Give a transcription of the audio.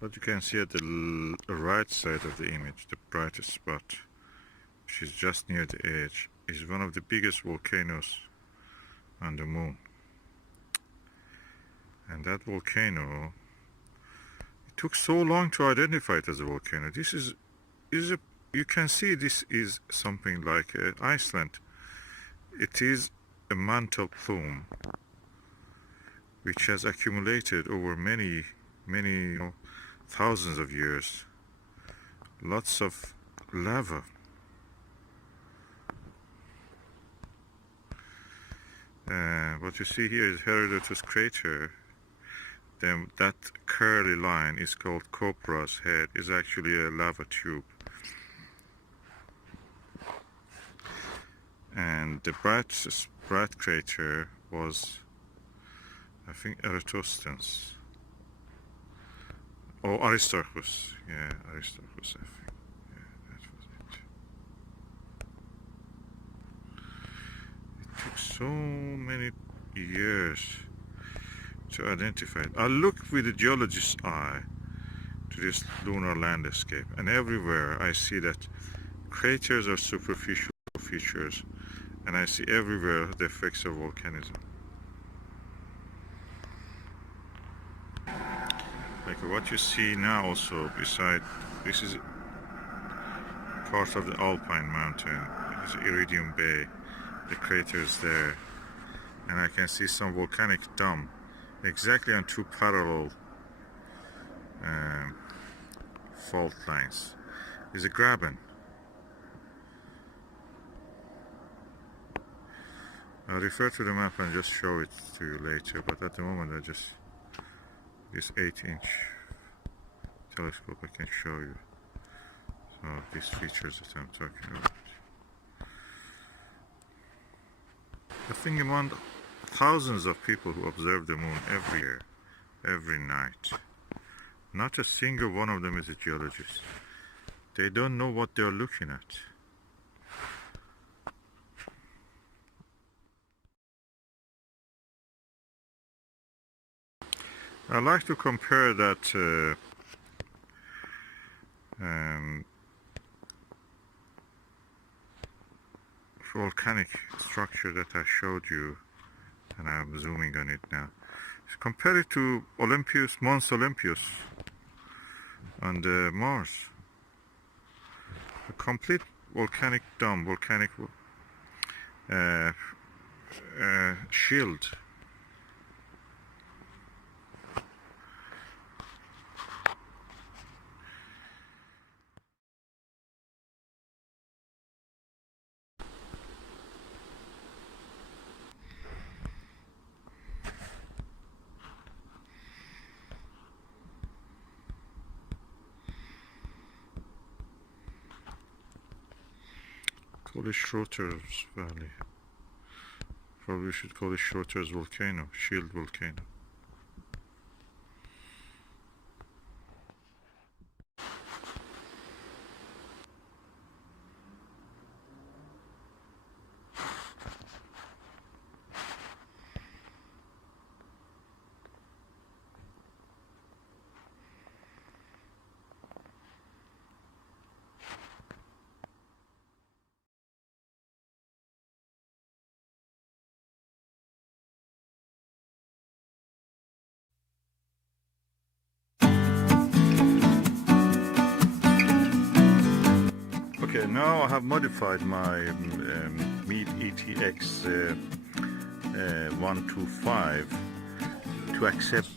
What you can see at the right side of the image, the brightest spot, which is just near the edge, is one of the biggest volcanoes on the moon. And that volcano, it took so long to identify it as a volcano. This is a, you can see this is something like Iceland. It is a mantle plume which has accumulated over many thousands of years. Lots of lava. What you see here is Herodotus crater. Then that curly line is called Cobra's head, is actually a lava tube. And the bright crater was, I think, Eratosthenes. Or Aristarchus. Yeah, Aristarchus, I think. Yeah, that was it. It took so many years to identify it. I look with a geologist's eye to this lunar landscape, and everywhere I see that craters are superficial features, and I see everywhere the effects of volcanism. Like what you see now also beside, this is part of the Alpine mountain. This is Iridium Bay, the crater is there, and I can see some volcanic dome exactly on two parallel fault lines. There's a graben. I'll refer to the map and just show it to you later, but at the moment I just, this 8-inch telescope I can show you some of these features that I'm talking about. I think among thousands of people who observe the moon every year, every night, not a single one of them is a geologist. They don't know what they're looking at. I like to compare that volcanic structure that I showed you, and I'm zooming on it now. Compare it to Olympus, Mons Olympus on the Mars. A complete volcanic dome, volcanic shield. Call it Schroter's Valley. Probably we should call it Schroter's Volcano, Shield Volcano. Okay, now I have modified my Meet ETX 125 to accept